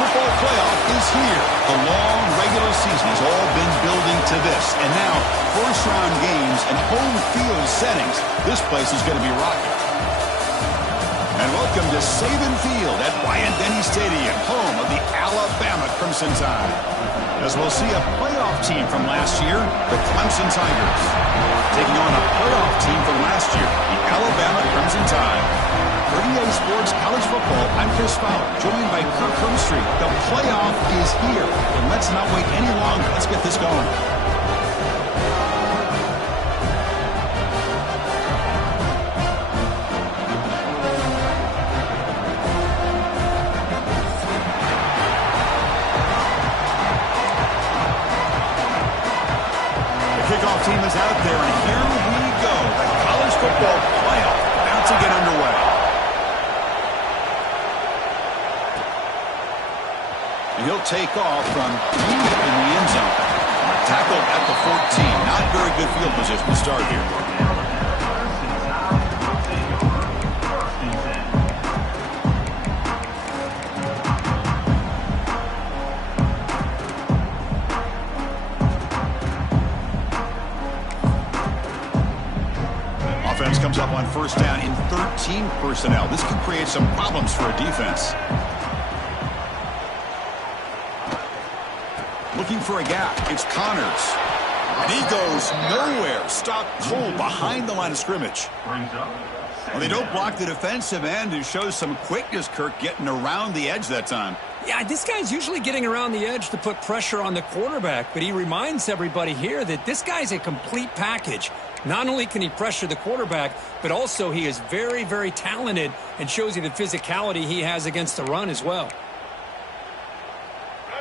football playoff is here. The long regular season has all been building to this. And now, first-round games and home field settings. This place is going to be rocking. And welcome to Saban Field at Bryant-Denny Stadium, home of the Alabama Crimson Tide. As we'll see a playoff team from last year, the Clemson Tigers, taking on a playoff team from last year, the Alabama Crimson Tide. For EA Sports College Football, I'm Chris Fowler, joined by Kirk Hermstreet. The playoff is here, and let's not wait any longer. Let's get this going. Kickoff team is out there, and here we go. The college football playoff about to get underway. And he'll take off from deep in the end zone. Tackled at the 14. Not very good field position to start here. Offense comes up on first down in 13 personnel. This could create some problems for a defense. Looking for a gap. It's Connors. And he goes nowhere. Stopped cold behind the line of scrimmage. Well, they don't block the defensive end and shows some quickness, Kirk, getting around the edge that time. Yeah, this guy's usually getting around the edge to put pressure on the quarterback, but he reminds everybody here that this guy's a complete package. Not only can he pressure the quarterback, but also he is very, very talented and shows you the physicality he has against the run as well.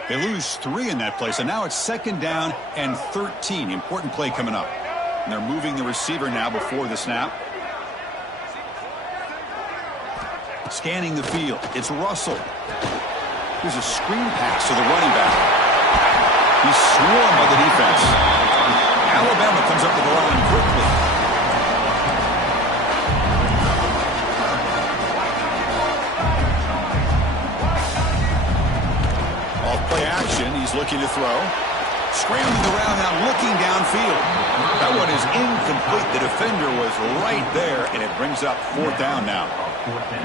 They lose 3 in that play, so now it's second down and 13. Important play coming up. And they're moving the receiver now before the snap. Scanning the field. It's Russell. Here's a screen pass to the running back. He's swarmed by the defense. Alabama comes up with the line quickly. Off play action, he's looking to throw. Scrambling around now, looking downfield. That one is incomplete. The defender was right there, and it brings up fourth down now.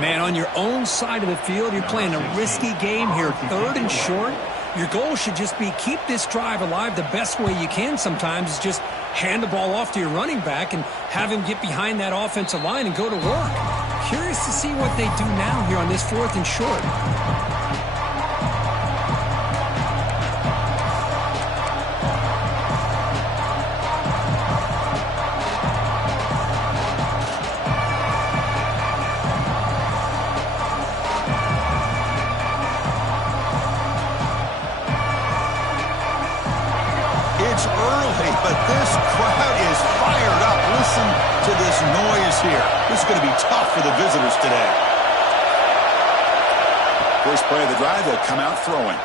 Man, on your own side of the field, you're playing a risky game here, third and short. Your goal should just be keep this drive alive the best way you can sometimes is just hand the ball off to your running back and have him get behind that offensive line and go to work. Curious to see what they do now here on this fourth and short. It's early, but this crowd is fired up. Listen to this noise here. This is going to be tough for the visitors today. First play of the drive, they'll come out throwing.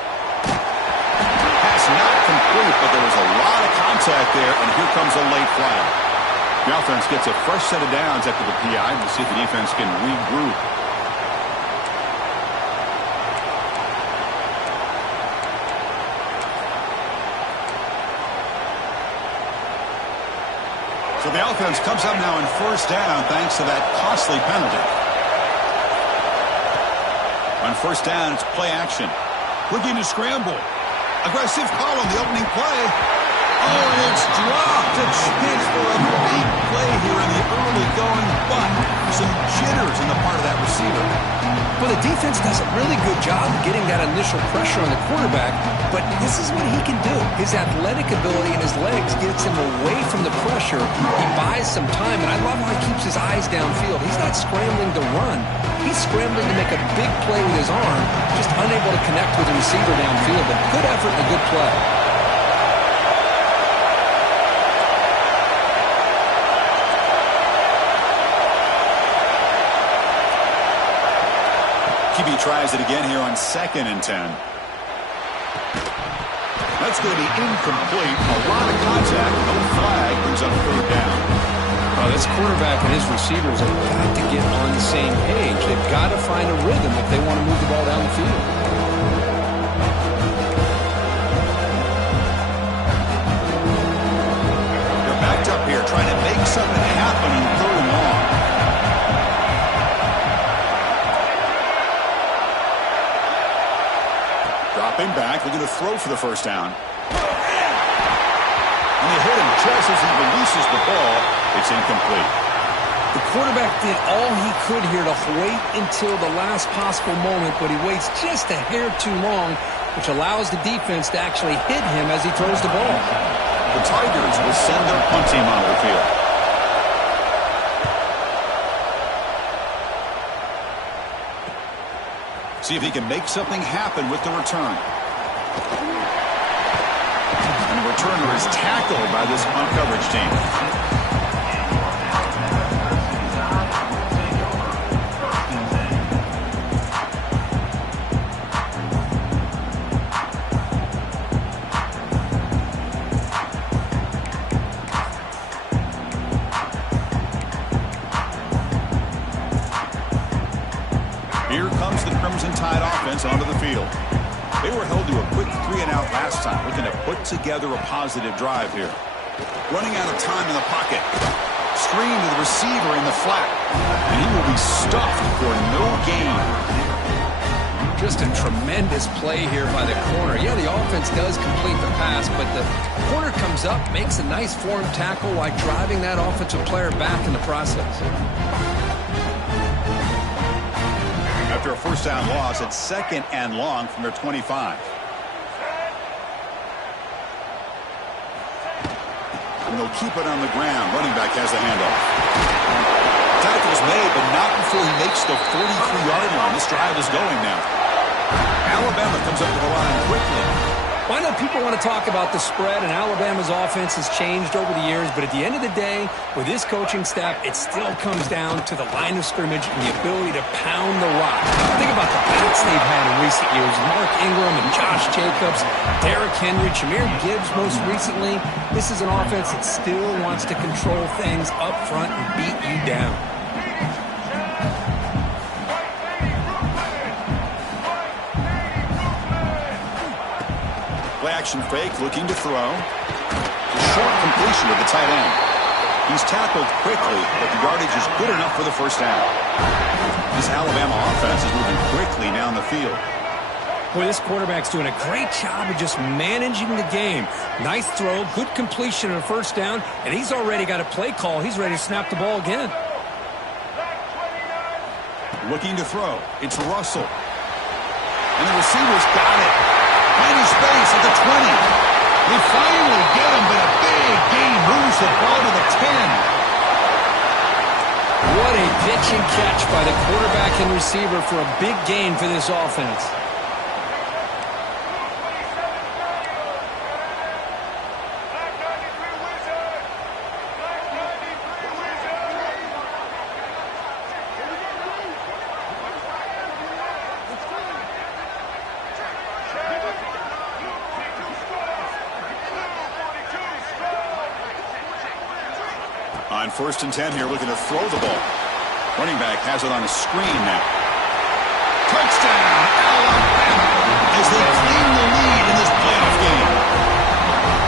Pass not complete, but there was a lot of contact there, and here comes a late flag. The offense gets a fresh set of downs after the PI to see if the defense can regroup. So the offense comes up now in first down thanks to that costly penalty. On first down, it's play action. Looking to scramble. Aggressive call on the opening play. Oh, and it's dropped. A chance for a big play here in the early going, but some jitters on the part of that receiver. Well, the defense does a really good job of getting that initial pressure on the quarterback, but this is what he can do. His athletic ability and his legs gets him away from the pressure. He buys some time, and I love how he keeps his eyes downfield. He's not scrambling to run. He's scrambling to make a big play with his arm, just unable to connect with the receiver downfield. But good effort and a good play. QB tries it again here on 2nd and 10. That's going to be incomplete. A lot of contact. No flag brings up third down. Well, this quarterback and his receivers have got to get on the same page. They've got to find a rhythm if they want to move the ball down the field. Dropping back, looking to throw for the first down. And they hit him just as he releases the ball. It's incomplete. The quarterback did all he could here to wait until the last possible moment, but he waits just a hair too long, which allows the defense to actually hit him as he throws the ball. The Tigers will send their punt team onto the field. See if he can make something happen with the return. And the returner is tackled by this punt coverage team. Here comes the Crimson Tide offense onto the field. They were held to a quick 3-and-out last time, looking to put together a positive drive here. Running out of time in the pocket. Screen to the receiver in the flat. And he will be stuffed for no gain. Just a tremendous play here by the corner. Yeah, the offense does complete the pass, but the corner comes up, makes a nice form tackle while driving that offensive player back in the process. After a first down loss, it's 2nd and long from their 25. And they'll keep it on the ground. Running back has the handoff. Tackle's made, but not before he makes the 43-yard line. This drive is going now. Alabama comes up to the line quickly. Well, I know people want to talk about the spread, and Alabama's offense has changed over the years, but at the end of the day, with this coaching staff, it still comes down to the line of scrimmage and the ability to pound the rock. Think about the bats they've had in recent years. Mark Ingram and Josh Jacobs, Derrick Henry, Jahmyr Gibbs most recently. This is an offense that still wants to control things up front and beat you down. Action fake, looking to throw. Short completion to the tight end. He's tackled quickly, but the yardage is good enough for the first down. This Alabama offense is moving quickly down the field. Boy, this quarterback's doing a great job of just managing the game. Nice throw, good completion on a first down, and he's already got a play call. He's ready to snap the ball again. Looking to throw. It's Russell. And the receiver's got it. Tiny space at the 20. They finally get him, but a big gain moves the ball to the 10. What a pitch and catch by the quarterback and receiver for a big gain for this offense. On 1st and 10 here, looking to throw the ball. Running back has it on a screen now. Touchdown, Alabama, as they claim the lead in this playoff game.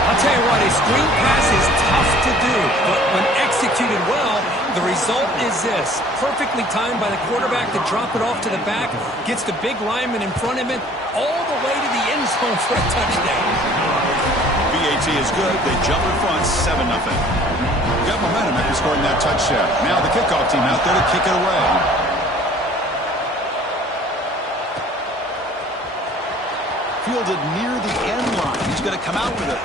I'll tell you what, a screen pass is tough to do, but when executed well, the result is this. Perfectly timed by the quarterback to drop it off to the back, gets the big lineman in front of him, all the way to the end zone for a touchdown. BAT is good. They jump in front, 7-0. Got momentum after scoring that touchdown. Now the kickoff team out there to kick it away. Fielded near the end line. He's going to come out with it.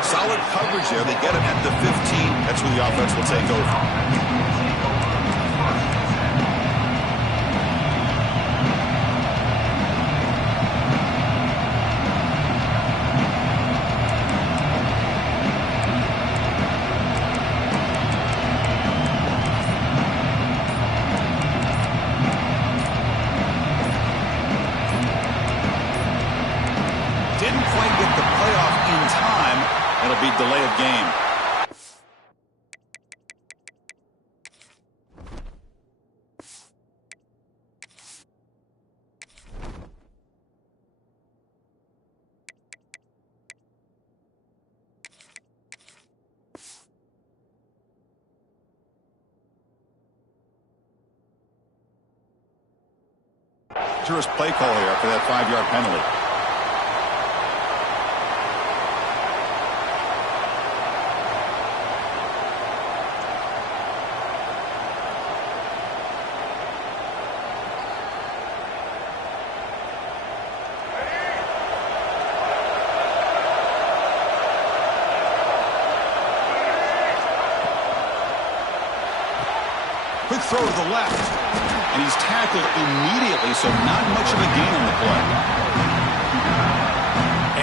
Solid coverage there. They get him at the 15. That's where the offense will take over. Didn't quite get the playoff in time. It'll be delay of game. Here's play call here after that 5-yard penalty. throw to the left. And he's tackled immediately, so not much of a gain on the play.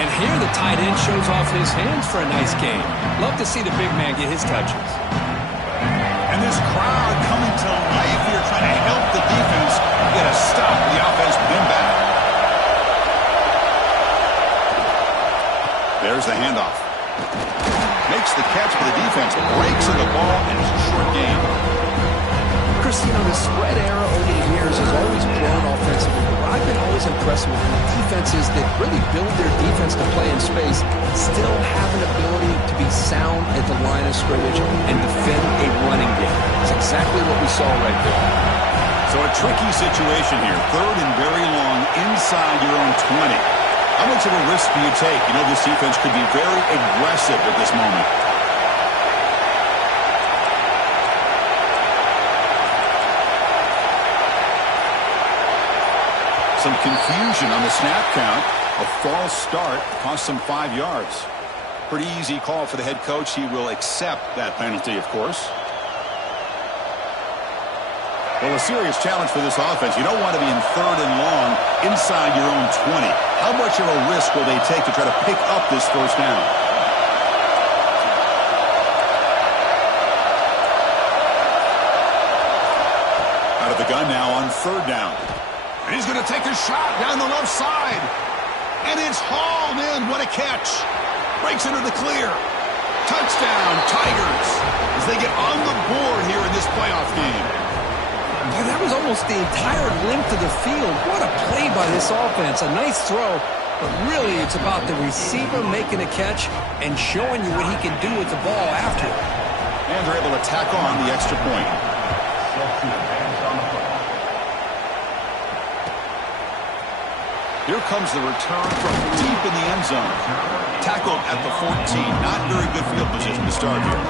And here the tight end shows off his hands for a nice game. Love to see the big man get his touches. And this crowd coming to life here, trying to help the defense get a stop. The offense win back. There's the handoff. Makes the catch for the defense. Breaks in the ball, and it's a short gain. Chris, the spread era over the years has always grown offensively, but I've been always impressed with defenses that really build their defense to play in space, still have an ability to be sound at the line of scrimmage and defend a running game. That's exactly what we saw right there. So a tricky situation here. Third and very long inside your own 20. How much of a risk do you take? You know this defense could be very aggressive at this moment. Some confusion on the snap count. A false start cost him 5 yards. Pretty easy call for the head coach. He will accept that penalty, of course. Well, a serious challenge for this offense. You don't want to be in third and long inside your own 20. How much of a risk will they take to try to pick up this first down? Out of the gun now on third down. And he's going to take a shot down the left side. And it's hauled in. What a catch. Breaks into the clear. Touchdown, Tigers, as they get on the board here in this playoff game. Yeah, that was almost the entire length of the field. What a play by this offense. A nice throw, but really it's about the receiver making a catch and showing you what he can do with the ball after it. And they're able to tack on the extra point. Here comes the return from deep in the end zone. Tackled at the 14. Not very good field position to start here.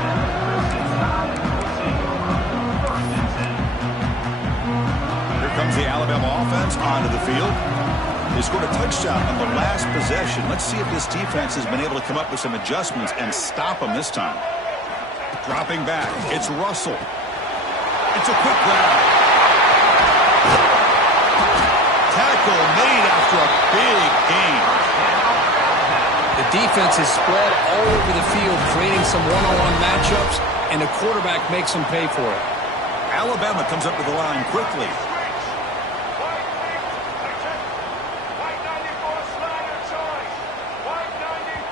Here comes the Alabama offense onto the field. They scored a touchdown on the last possession. Let's see if this defense has been able to come up with some adjustments and stop them this time. Dropping back. It's Russell. It's a quick grab. Tackle made after a big gain. The defense is spread all over the field, creating some one-on-one matchups, and the quarterback makes them pay for it. Alabama comes up to the line quickly.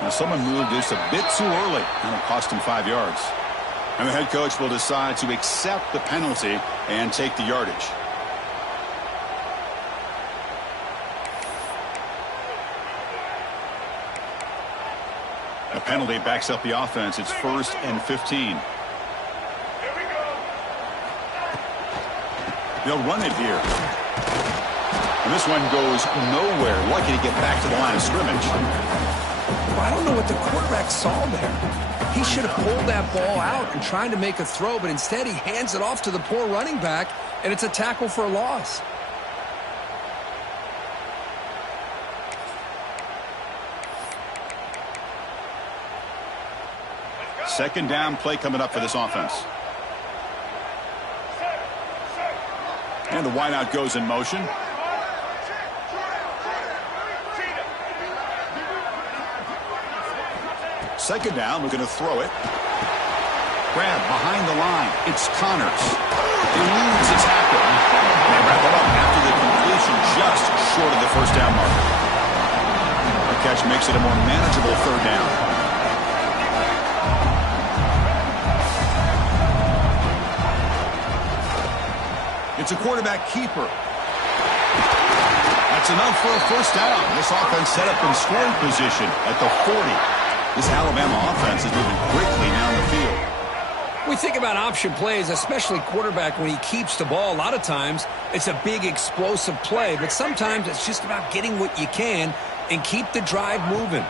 Now someone moved this a bit too early, and it cost him 5 yards. And the head coach will decide to accept the penalty and take the yardage. A penalty backs up the offense. It's 1st and 15. They'll run it here. And this one goes nowhere. Lucky to get back to the line of scrimmage. Well, I don't know what the quarterback saw there. He should have pulled that ball out and tried to make a throw, but instead he hands it off to the poor running back, and it's a tackle for a loss. Second down play coming up for this offense. And the wideout goes in motion. Second down, we're going to throw it. Grab behind the line. It's Connors. Eludes the tackle. They wrap it up after the completion just short of the first down marker. The catch makes it a more manageable third down. It's a quarterback keeper. That's enough for a first down. This offense set up in scoring position at the 40. This Alabama offense is moving quickly down the field. We think about option plays, especially quarterback when he keeps the ball. A lot of times it's a big explosive play, but sometimes it's just about getting what you can and keep the drive moving.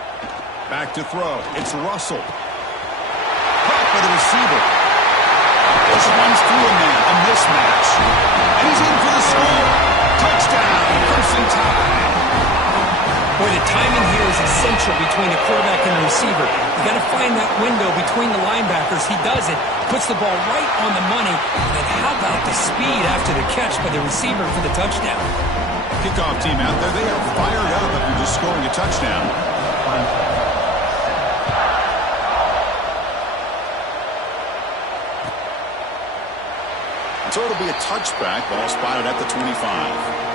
Back to throw. It's Russell. Caught by the receiver. This runs through a man, a mismatch. And he's in for the score. Touchdown, Clemson tie. Boy, the timing here is essential between the quarterback and the receiver. You got to find that window between the linebackers. He does it, puts the ball right on the money. And how about the speed after the catch by the receiver for the touchdown? Kickoff team out there, they are fired up after just scoring a touchdown. So it'll be a touchback, ball spotted at the 25.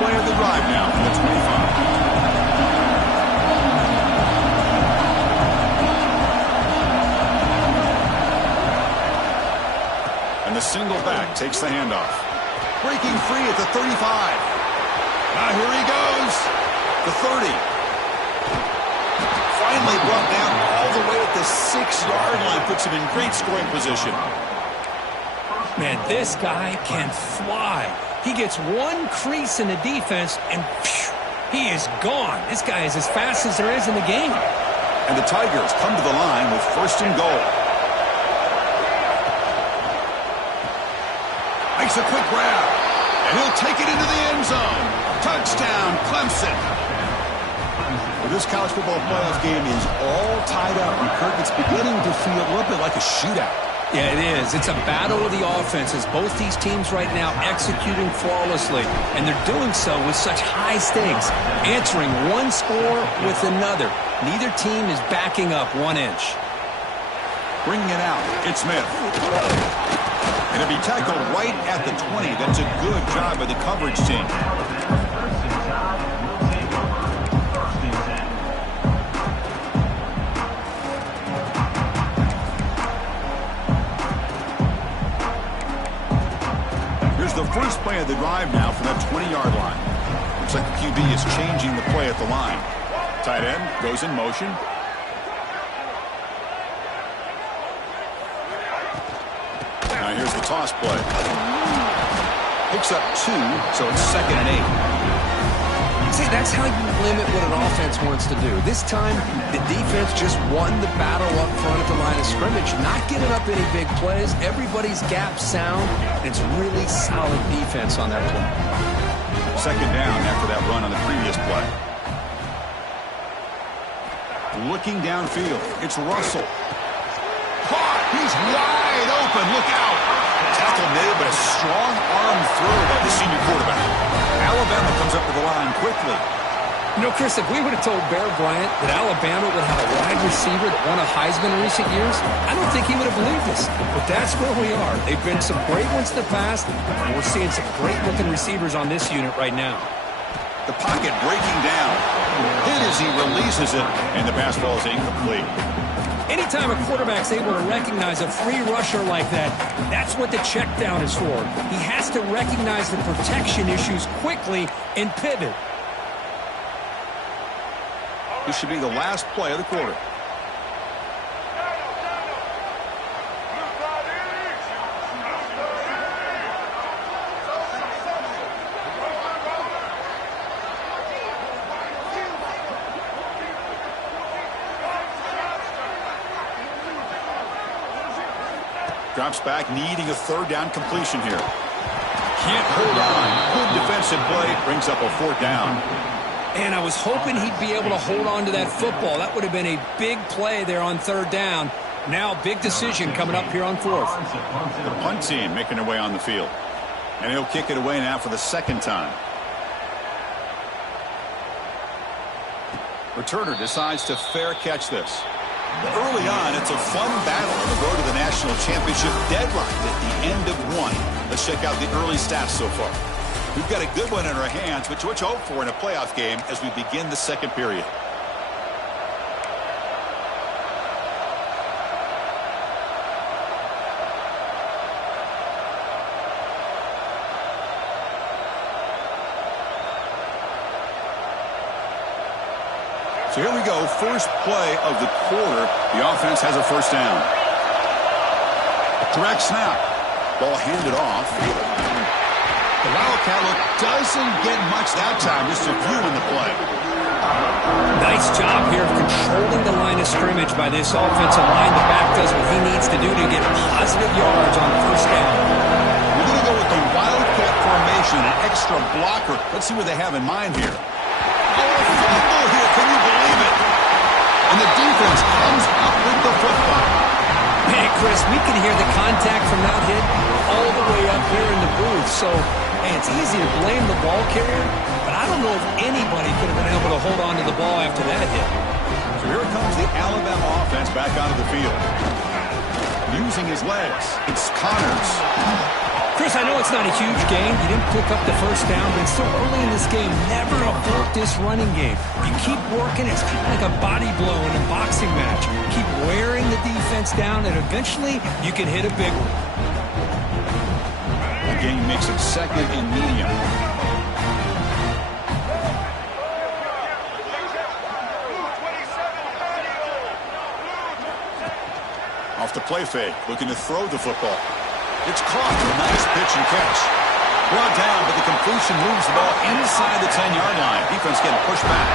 Play of the drive now from the 25. And the single back takes the handoff. Breaking free at the 35. Now here he goes. The 30. Finally brought down all the way at the 6-yard line. Puts him in great scoring position. Man, this guy can fly. He gets one crease in the defense, and phew, he is gone. This guy is as fast as there is in the game. And the Tigers come to the line with 1st and goal. Makes a quick grab, and he'll take it into the end zone. Touchdown, Clemson. Well, this college football playoff game is all tied up, and Kirk, it's beginning to feel a little bit like a shootout. Yeah, it is. It's a battle of the offenses. Both these teams right now executing flawlessly, and they're doing so with such high stakes, answering one score with another. Neither team is backing up 1 inch. Bringing it out, it's Smith. And it'll be tackled right at the 20. That's a good job by the coverage team. The first play of the drive now from that 20-yard line. Looks like the QB is changing the play at the line. Tight end goes in motion. Now here's the toss play. Picks up 2, so it's 2nd and 8. See, that's how you limit what an offense wants to do. This time, the defense just won the battle up front at the line of scrimmage, not giving up any big plays. Everybody's gap sound, and it's really solid defense on that play. 2nd down after that run on the previous play. Looking downfield, it's Russell. Caught! He's wide open. Look out! Tackle made, but a strong arm throw by the senior quarterback. Alabama comes up to the line quickly. You know, Chris, if we would have told Bear Bryant that Alabama would have a wide receiver that won a Heisman in recent years, I don't think he would have believed us. But that's where we are. They've been some great ones in the past, and we're seeing some great-looking receivers on this unit right now. The pocket breaking down. Hit as he releases it, and the pass ball is incomplete. Anytime a quarterback's able to recognize a free rusher like that, that's what the check down is for. He has to recognize the protection issues quickly and pivot. This should be the last play of the quarter. Drops back, needing a 3rd down completion here. Can't hold on. Good defensive play. Brings up a 4th down. And I was hoping he'd be able to hold on to that football. That would have been a big play there on 3rd down. Now, big decision coming up here on 4th. The punt team making their way on the field. And he'll kick it away now for the 2nd time. Returner decides to fair catch this. Early on, it's a fun battle on the road to the national championship deadline at the end of 1. Let's check out the early stats so far. We've got a good one in our hands, which what you hope for in a playoff game as we begin the 2nd period. So here we go, first play of the quarter. The offense has a 1st down. Direct snap. Ball handed off. The Wildcat look doesn't get much that time, just a few in the play. Nice job here of controlling the line of scrimmage by this offensive line. The back does what he needs to do to get positive yards on first down. We're going to go with the wildcat formation, an extra blocker. Let's see what they have in mind here. Oh, a fumble here. Can you believe it? And the defense comes up with the football. Hey, Chris, we can hear the contact from that hit all the way up here in the booth. So, hey, it's easy to blame the ball carrier, but I don't know if anybody could have been able to hold on to the ball after that hit. So here comes the Alabama offense back onto the field. Using his legs, it's Connors. Chris, I know it's not a huge game. You didn't pick up the first down, but it's so early in this game. Never abort this running game. You keep working. It's kind of like a body blow in a boxing match. Keep wearing the defense down, and eventually you can hit a big one. The game makes it second and medium. Off the play fake, looking to throw the football. It's caught. Nice pitch and catch. Brought down, but the completion moves the ball inside the 10-yard line. Defense getting pushed back.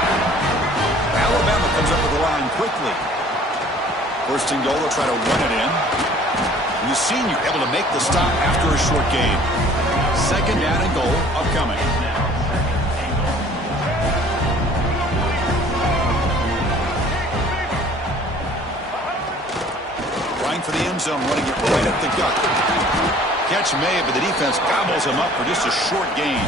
Alabama comes up with the line quickly. First and goal, they'll try to run it in. And the senior able to make the stop after a short gain. Second down and goal upcoming. For the end zone, running it right up the gut. Catch made, but the defense gobbles him up for just a short gain.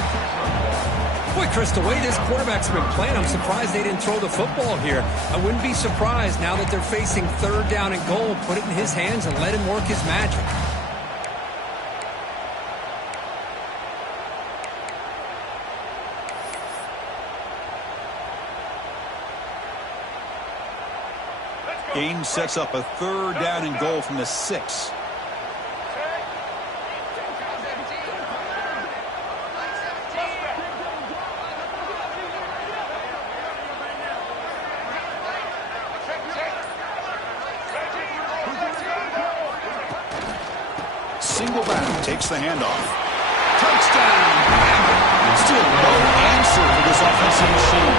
Boy, Chris, the way this quarterback's been playing, I'm surprised they didn't throw the football here. I wouldn't be surprised now that they're facing third down and goal. Put it in his hands and let him work his magic. Game sets up a third down and goal from the 6. Single back takes the handoff. Touchdown! Still no answer for this offensive machine.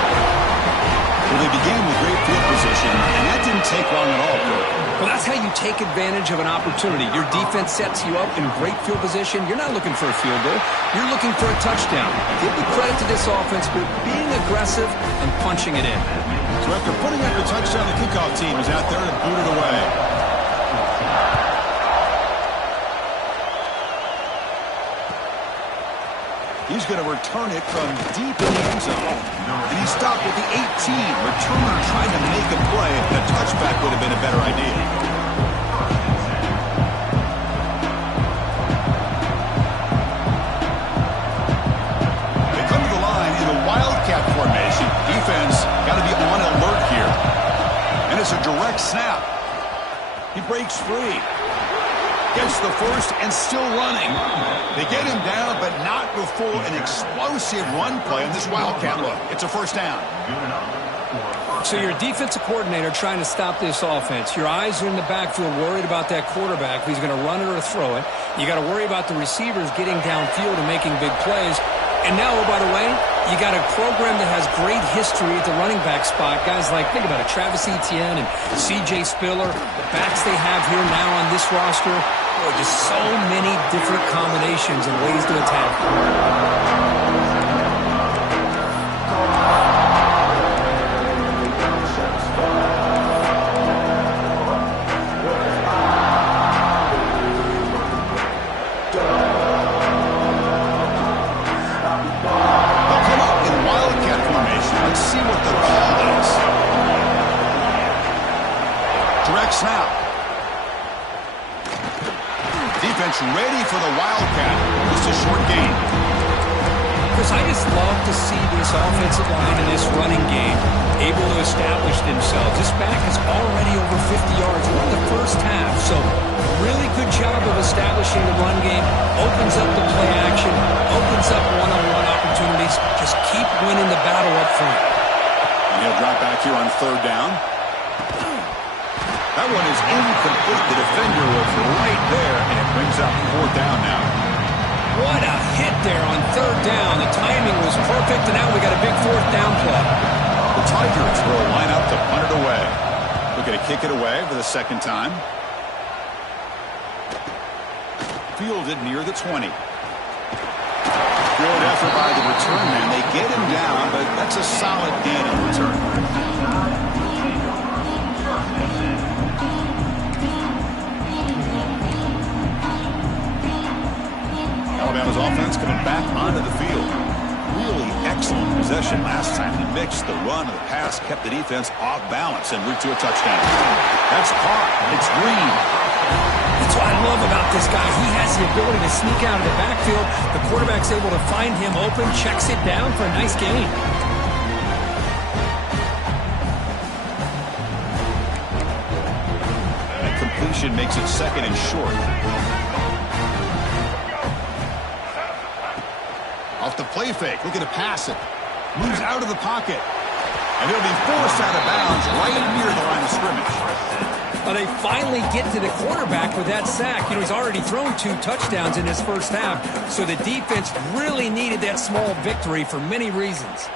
Well, they began with great field position, and that didn't take long at all, Kirk. Well, that's how you take advantage of an opportunity. Your defense sets you up in great field position. You're not looking for a field goal. You're looking for a touchdown. Give the credit to this offense for being aggressive and punching it in. So after putting up the touchdown, the kickoff team is out there to boot it away. He's going to return it from deep in the end zone. And he stopped at the 18. Returner trying to make a play, and a touchback would have been a better idea. They come to the line in a wildcat formation. Defense got to be on alert here. And it's a direct snap. He breaks free. Gets the first and still running. They get him down, but not before an explosive run play on this wildcat look. It's a first down. So you're a defensive coordinator trying to stop this offense. Your eyes are in the backfield worried about that quarterback, if he's going to run it or throw it. You got to worry about the receivers getting downfield and making big plays. And now, oh, by the way, you got a program that has great history at the running back spot. Guys like, think about it, Travis Etienne and C.J. Spiller. The backs they have here now on this roster. Oh, just so many different combinations and ways to attack. Snap. Defense ready for the wildcat. Just a short gain. Chris, I just love to see this offensive line and this running game able to establish themselves. This back is already over 50 yards in the first half. So really good job of establishing the run game. Opens up the play action. Opens up one-on-one opportunities. Just keep winning the battle up front. And he'll drop back here on third down. That one is incomplete. The defender was right there, and it brings up fourth down now. What a hit there on third down. The timing was perfect, and now we got a big fourth down play. The Tigers will line up to punt it away. Looking to kick it away for the second time. Fielded near the 20. Good effort by the return man. They get him down, but that's a solid gain in return. Alabama's offense coming back onto the field. Really excellent possession last time. He mixed the run and the pass, kept the defense off balance and route to a touchdown. That's caught. It's Green. That's what I love about this guy. He has the ability to sneak out of the backfield. The quarterback's able to find him open, checks it down for a nice gain. And completion makes it second and short. Off the play fake, looking to pass it. Moves out of the pocket. And he'll be forced out of bounds right near the line of scrimmage. Well, they finally get to the quarterback with that sack. You know, he's already thrown 2 touchdowns in his first half, so the defense really needed that small victory for many reasons.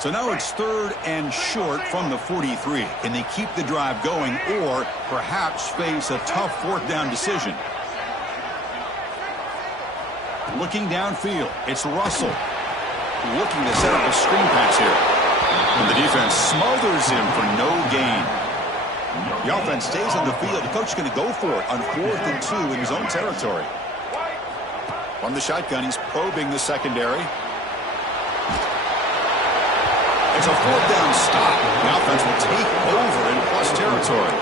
So now it's 3rd and short from the 43. Can they keep the drive going or perhaps face a tough 4th down decision? Looking downfield, it's Russell. Looking to set up a screen pass here. And the defense smothers him for no gain. The offense stays on the field. The coach is going to go for it on 4th and 2 in his own territory. From the shotgun, he's probing the secondary. It's a 4th down stop. The offense will take over in plus territory.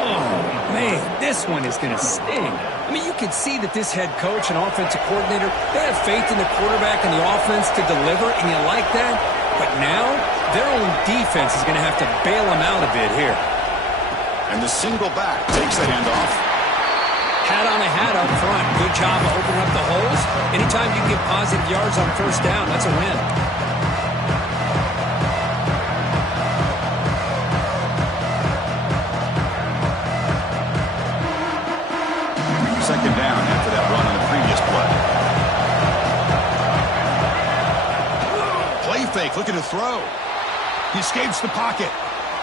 Oh, man, this one is going to sting. I mean, you can see that this head coach and offensive coordinator, they have faith in the quarterback and the offense to deliver, and you like that. But now, their own defense is going to have to bail them out a bit here. And the single back takes the handoff. Hat on a hat up front. Good job of opening up the holes. Anytime you get positive yards on 1st down, that's a win. Second down after that run on the previous play. Play fake, looking to throw. He escapes the pocket,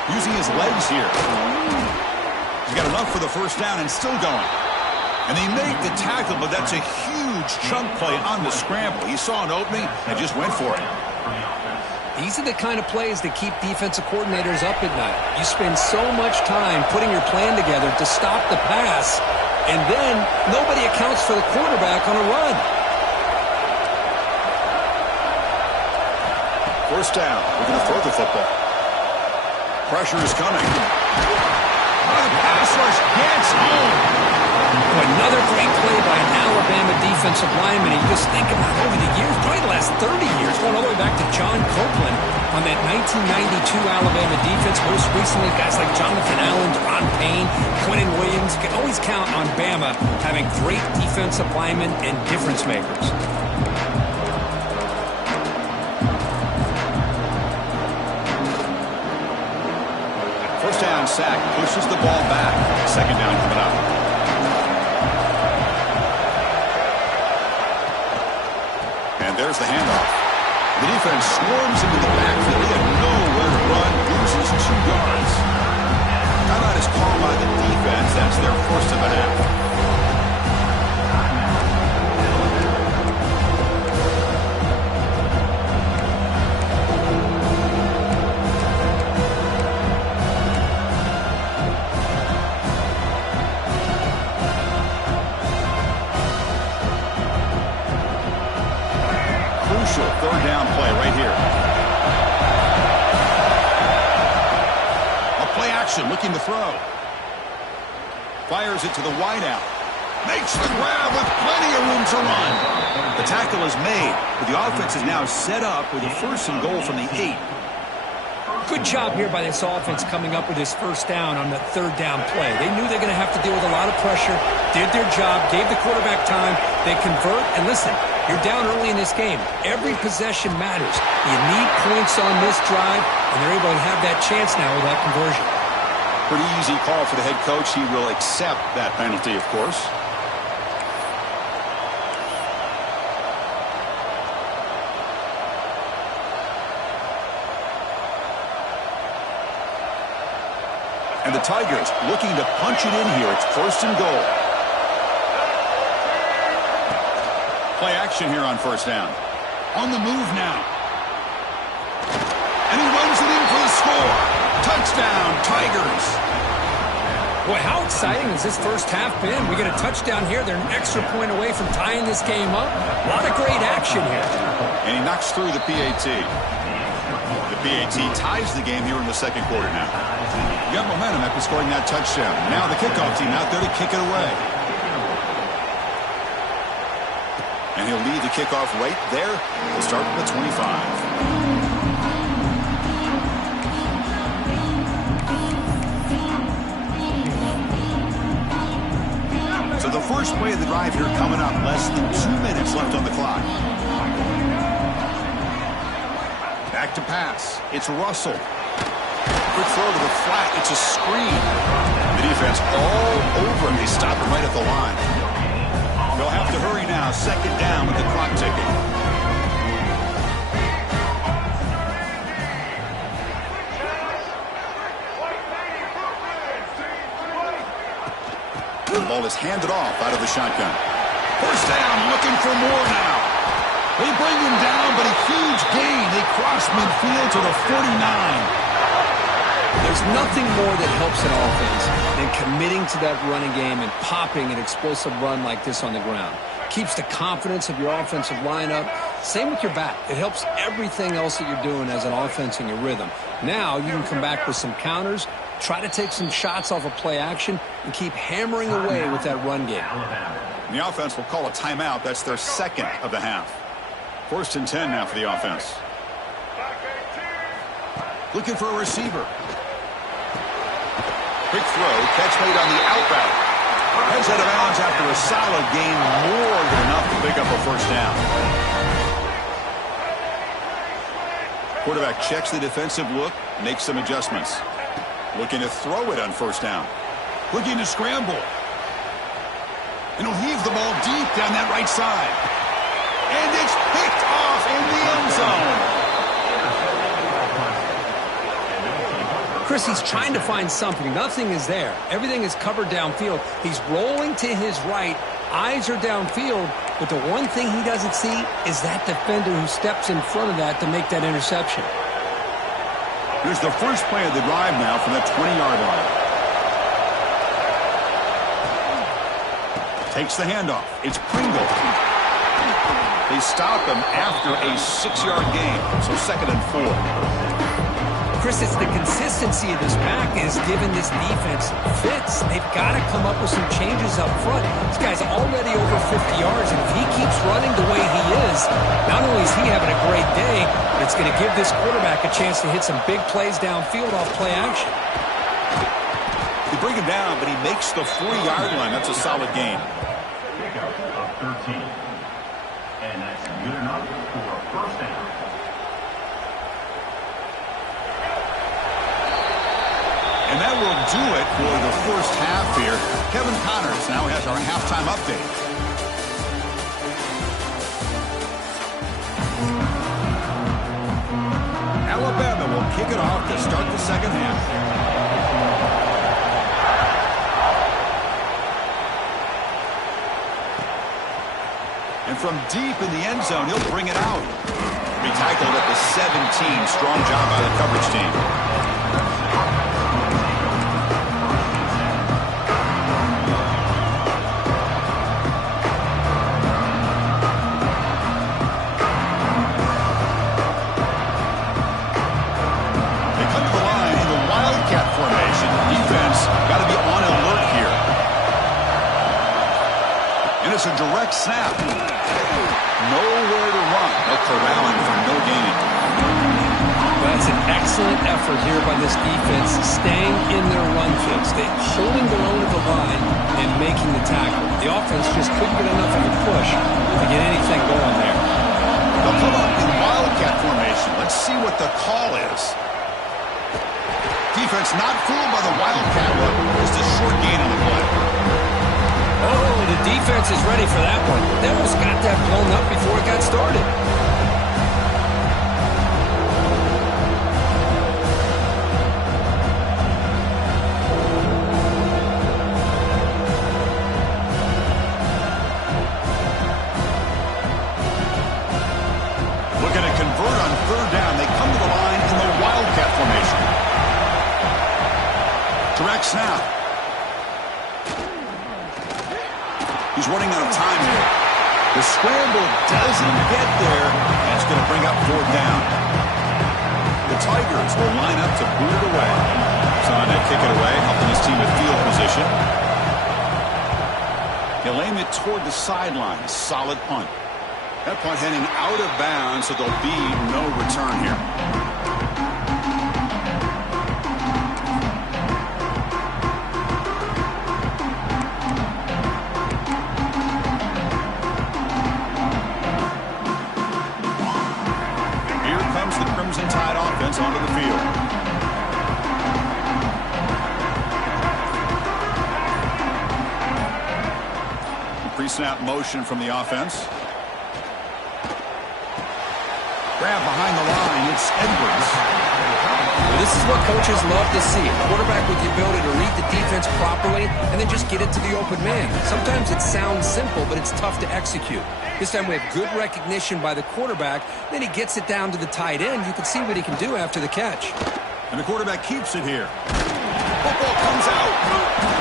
using his legs here. He's got enough for the 1st down and still going. And they make the tackle, but that's a huge chunk play on the scramble. He saw an opening and just went for it. These are the kind of plays that keep defensive coordinators up at night. You spend so much time putting your plan together to stop the pass, and then nobody accounts for the quarterback on a run. 1st down. We're going to throw the football. Pressure is coming. The pass rush gets home. Another great play by an Alabama defensive lineman. You just think about over the years, probably the last 30 years, going all the way back to John Copeland on that 1992 Alabama defense. Most recently, guys like Jonathan Allen, Deron Payne, Quentin Williams. You can always count on Bama having great defensive linemen and difference makers. 1st down sack pushes the ball back. 2nd down coming up. And there's the handoff. The defense swarms into the backfield. They have nowhere to run. Loses 2 yards. Timeout is called by the defense. That's their 1st of the half. Crucial 3rd down play right here. A play action, looking to throw. Fires it to the wideout. Makes the grab with plenty of room to run. The tackle is made, but the offense is now set up with a 1st and goal from the 8. Good job here by this offense coming up with this 1st down on the 3rd down play. They knew they were going to have to deal with a lot of pressure, did their job, gave the quarterback time. They convert, and listen, you're down early in this game. Every possession matters. You need points on this drive, and they're able to have that chance now with that conversion. Pretty easy call for the head coach. He will accept that penalty, of course. Tigers looking to punch it in here. It's 1st and goal. Play action here on 1st down. On the move now. And he runs it in for the score. Touchdown, Tigers. Boy, how exciting has this first half been? We get a touchdown here. They're an extra point away from tying this game up. A lot of great action here. And he knocks through the PAT. The PAT ties the game here in the 2nd quarter now. You got momentum after scoring that touchdown. Now the kickoff team out there to kick it away. And he'll lead the kickoff right there to start from the 25. So the first play of the drive here coming up. Less than 2 minutes left on the clock. Back to pass. It's Russell. Quick throw to the flat. It's a screen. The defense all over him. They stop him right at the line. They'll have to hurry now. 2nd down with the clock ticking. The ball is handed off out of the shotgun. 1st down, looking for more now. They bring him down, but a huge gain. They cross midfield to the 49. There's nothing more that helps an offense than committing to that running game and popping an explosive run like this on the ground. Keeps the confidence of your offensive lineup. Same with your back. It helps everything else that you're doing as an offense in your rhythm. Now you can come back with some counters, try to take some shots off of play action, and keep hammering away with that run game. And the offense will call a timeout. That's their 2nd of the half. 1st and 10 now for the offense. Looking for a receiver. Quick throw, catch made on the out route. Heads out of bounds after a solid gain, more than enough to pick up a 1st down. Quarterback checks the defensive look, makes some adjustments. Looking to throw it on 1st down. Looking to scramble. And he'll heave the ball deep down that right side. And it's picked off in the end zone. Chris, he's trying to find something. Nothing is there. Everything is covered downfield. He's rolling to his right. Eyes are downfield. But the one thing he doesn't see is that defender who steps in front of that to make that interception. Here's the first play of the drive now from the 20-yard line. Takes the handoff. It's Pringle. They stop him after a 6-yard gain. So 2nd and 4. Chris, it's the consistency of this pack is giving this defense fits. They've got to come up with some changes up front. This guy's already over 50 yards, and if he keeps running the way he is, not only is he having a great day, but it's going to give this quarterback a chance to hit some big plays downfield off play action. They bring him down, but he makes the 40-yard line. That's a solid gain. Pickup of 13. And that's good enough for a 1st down. And that will do it for the first half here. Kevin Connors now has our halftime update. Alabama will kick it off to start the 2nd half. And from deep in the end zone, he'll bring it out. Be tackled at the 17. Strong job by the coverage team. It's a direct snap. Nowhere to run. They'll corral him for no gain. That's an excellent effort here by this defense, staying in their run fix. They're holding their own at the line and making the tackle. The offense just couldn't get enough of a push to get anything going there. They'll come up in wildcat formation. Let's see what the call is. Defense not fooled by the wildcat look. Just a short gain on the play. Oh, the defense is ready for that one. They almost got that blown up before it got started. He's running out of time here. The scramble doesn't get there. That's going to bring up fourth down. The Tigers will line up to boot it away. Trying to kick it away, helping his team with field position. He'll aim it toward the sideline. Solid punt. That punt heading out of bounds, so there'll be no return here. Here comes the Crimson Tide offense onto the field. Pre-snap motion from the offense. Grab behind the line. It's Edwards. Well, this is what coaches love to see. A quarterback with the ability to read the defense properly and then just get it to the open man. Sometimes it sounds simple, but it's tough to execute. This time we have good recognition by the quarterback. Then he gets it down to the tight end. You can see what he can do after the catch. And the quarterback keeps it here. Football comes out.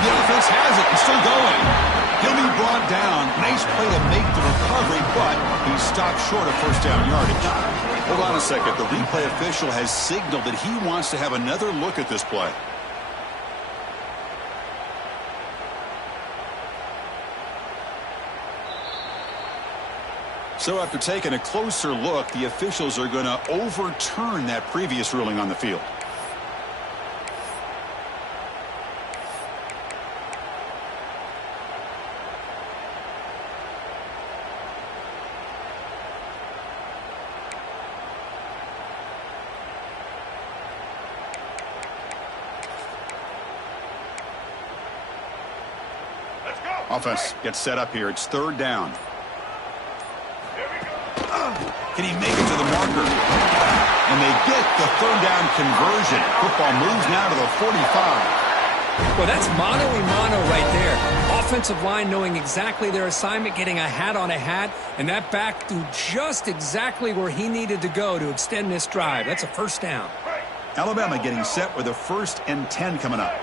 The offense has it and still going. He'll be brought down. Nice play to make the recovery, but he stopped short of first down yardage. Hold on a second. The replay official has signaled that he wants to have another look at this play. So after taking a closer look, the officials are going to overturn that previous ruling on the field. Offense gets set up here. It's third down. Can he make it to the marker? And they get the third down conversion. Football moves now to the 45. Well, that's mano-a-mano right there. Offensive line knowing exactly their assignment, getting a hat on a hat, and that back to just exactly where he needed to go to extend this drive. That's a first down. Alabama getting set with a 1st and 10 coming up.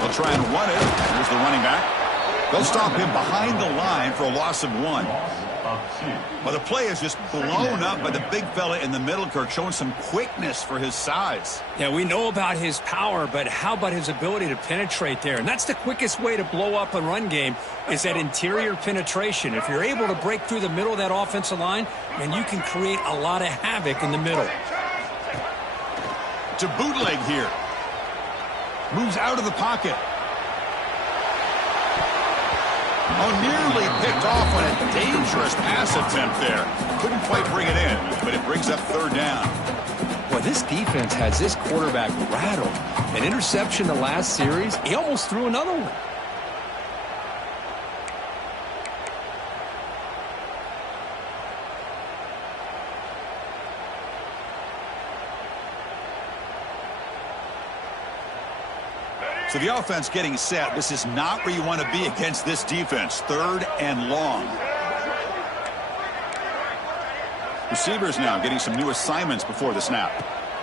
They'll try and run it. Here's the running back. They'll stop him behind the line for a loss of 1. Well, the play is just blown up by the big fella in the middle, Kirk, showing some quickness for his size. Yeah, we know about his power, but how about his ability to penetrate there? And that's the quickest way to blow up a run game is that interior penetration. If you're able to break through the middle of that offensive line, then you can create a lot of havoc in the middle. To bootleg here. Moves out of the pocket. Oh, nearly picked off on a dangerous pass attempt there. Couldn't quite bring it in, but it brings up third down. Well, this defense has this quarterback rattled. An interception the last series, he almost threw another one. So the offense getting set. This is not where you want to be against this defense. Third and long. Receivers now getting some new assignments before the snap.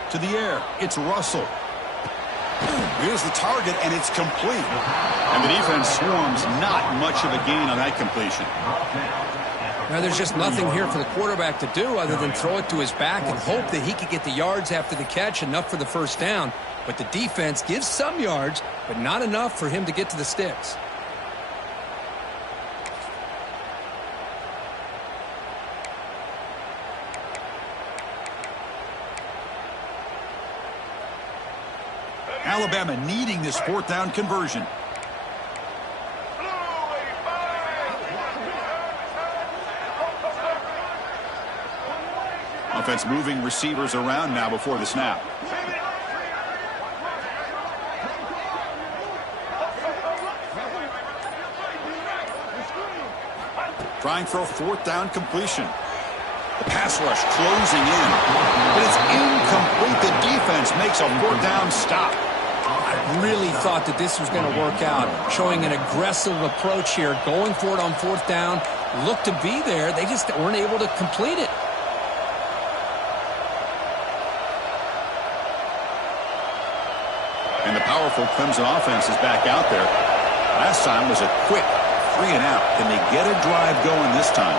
To the air, it's Russell. Here's the target, and it's complete. And the defense swarms, not much of a gain on that completion. Now, there's just nothing here for the quarterback to do other than throw it to his back and hope that he could get the yards after the catch, enough for the first down. But the defense gives some yards, but not enough for him to get to the sticks. Alabama needing this fourth down conversion. Offense moving receivers around now before the snap. Trying for a fourth down completion. The pass rush closing in. But it's incomplete. The defense makes a fourth down stop. I really thought that this was going to work out. Showing an aggressive approach here. Going for it on fourth down. Looked to be there. They just weren't able to complete it. And the powerful Clemson offense is back out there. Last time was a quick 3 and out. Can they get a drive going this time?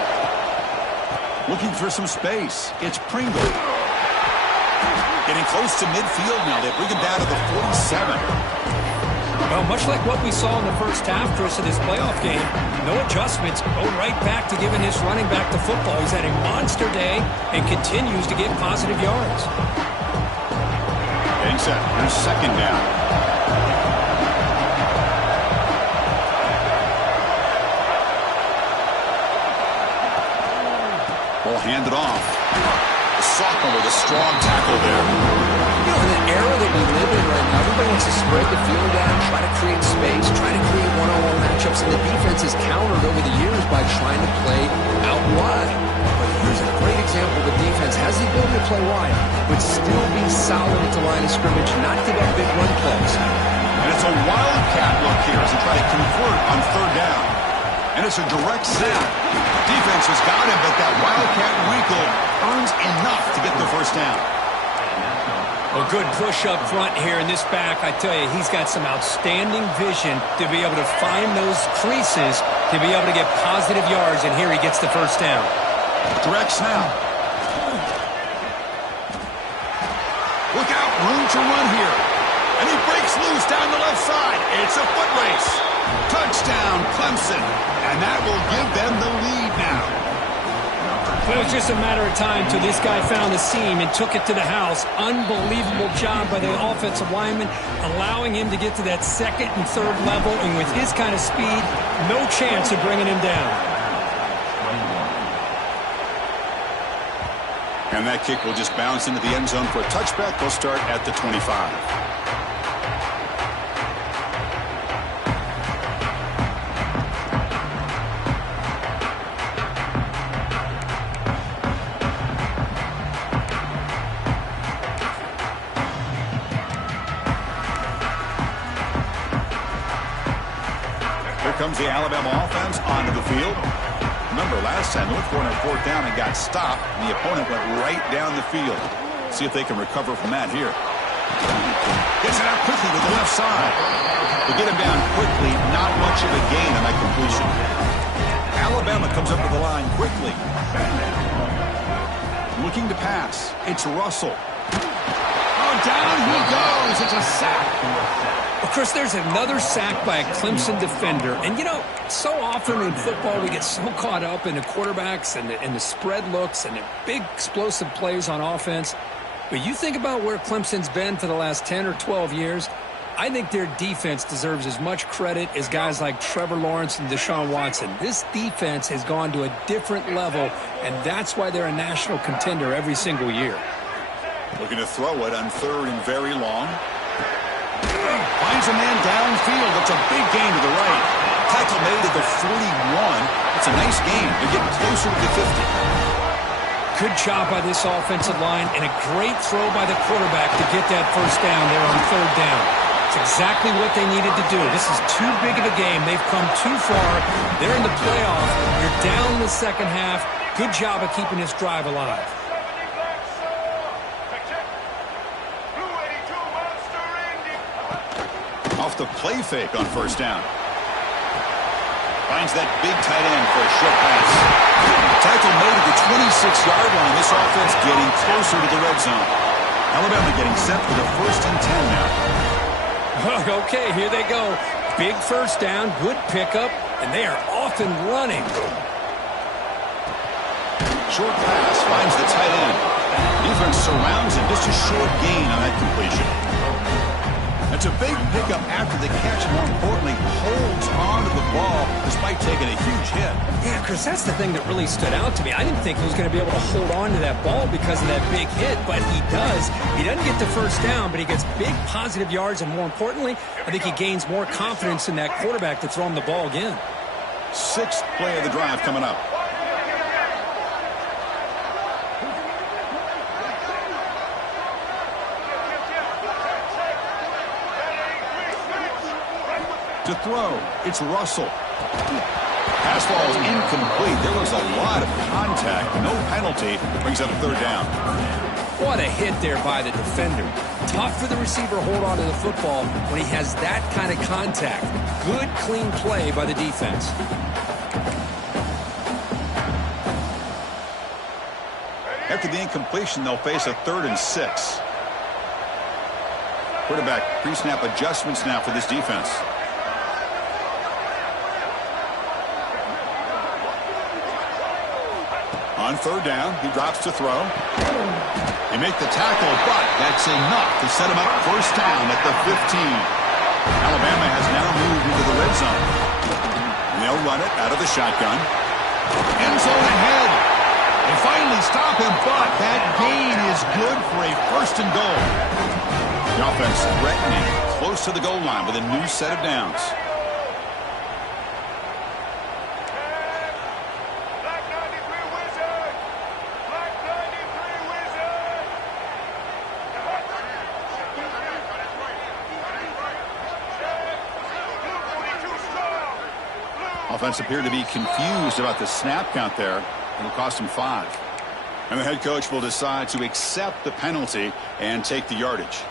Looking for some space. It's Pringle. Getting close to midfield now. They bring him down to the 47. Well, much like what we saw in the first half, Chris, of this playoff game, no adjustments, go right back to giving this running back the football. He's had a monster day and continues to get positive yards. Getting set. Here's second down. Ball handed off. The sophomore with a strong tackle there. You know, in the era that we live in right now, everybody wants to spread the field out, try to create space, try to create one-on-one matchups, and the defense has countered over the years by trying to play out wide. But here's a great example. The defense has the ability to play wide, but still be solid at the line of scrimmage, not give up big run plays. And it's a wildcat look here as they try to convert on third down. And it's a direct snap. Defense has got him, but that wildcat wrinkle earns enough to get the first down. A good push up front here in this back. I tell you, he's got some outstanding vision to be able to find those creases, to be able to get positive yards, and here he gets the first down. Direct snap. Look out, room to run here. And he breaks loose down the left side. It's a foot race. Touchdown, Clemson. And that will give them the lead now. Well, it was just a matter of time till this guy found the seam and took it to the house. Unbelievable job by the offensive lineman, allowing him to get to that second and third level. And with his kind of speed, no chance of bringing him down. And that kick will just bounce into the end zone for a touchback. They'll start at the 25. Comes the Alabama offense onto the field. Remember, last time, North Corner fourth down and got stopped, and the opponent went right down the field. See if they can recover from that here. Gets it out quickly with the left side. To get him down quickly, not much of a gain on that completion. Alabama comes up to the line quickly. Looking to pass. It's Russell. Oh, down he goes. It's a sack. Of course, there's another sack by a Clemson defender. And, you know, so often in football we get so caught up in the quarterbacks and the spread looks and the big explosive plays on offense. But you think about where Clemson's been for the last 10 or 12 years, I think their defense deserves as much credit as guys like Trevor Lawrence and Deshaun Watson. This defense has gone to a different level, and that's why they're a national contender every single year. Looking to throw it on third and very long. Finds a man downfield. That's a big gain to the right. Tackle made at the 41. It's a nice gain. They're getting closer to the 50. Good job by this offensive line and a great throw by the quarterback to get that first down there on third down. It's exactly what they needed to do. This is too big of a game. They've come too far. They're in the playoff. You're down in the second half. Good job of keeping this drive alive. Off the play fake on first down. Finds that big tight end for a short pass. Tackle made at the 26-yard line. This offense getting closer to the red zone. Alabama getting set for the 1st and 10 now. Okay, here they go. Big first down, good pickup, and they are off and running. Short pass finds the tight end. Defense surrounds him. Just a short gain on that completion. It's a big pickup after the catch, and more importantly, holds on to the ball despite taking a huge hit. Yeah, Chris, that's the thing that really stood out to me. I didn't think he was going to be able to hold on to that ball because of that big hit, but he does. He doesn't get the first down, but he gets big positive yards, and more importantly, I think he gains more confidence in that quarterback to throw him the ball again. 6th play of the drive coming up. To throw, it's Russell. Pass ball is incomplete. There was a lot of contact. No penalty. Brings up third down. What a hit there by the defender. Tough for the receiver to hold on to the football when he has that kind of contact. Good, clean play by the defense. After the incompletion, they'll face a 3rd and 6. Quarterback pre-snap adjustments now for this defense. On 3rd down, he drops to throw. They make the tackle, but that's enough to set him up 1st down at the 15. Alabama has now moved into the red zone. And they'll run it out of the shotgun. End zone ahead. They finally stop him, but that gain is good for a 1st and goal. The offense threatening, close to the goal line with a new set of downs. Offense appeared to be confused about the snap count there. It'll cost him 5. And the head coach will decide to accept the penalty and take the yardage.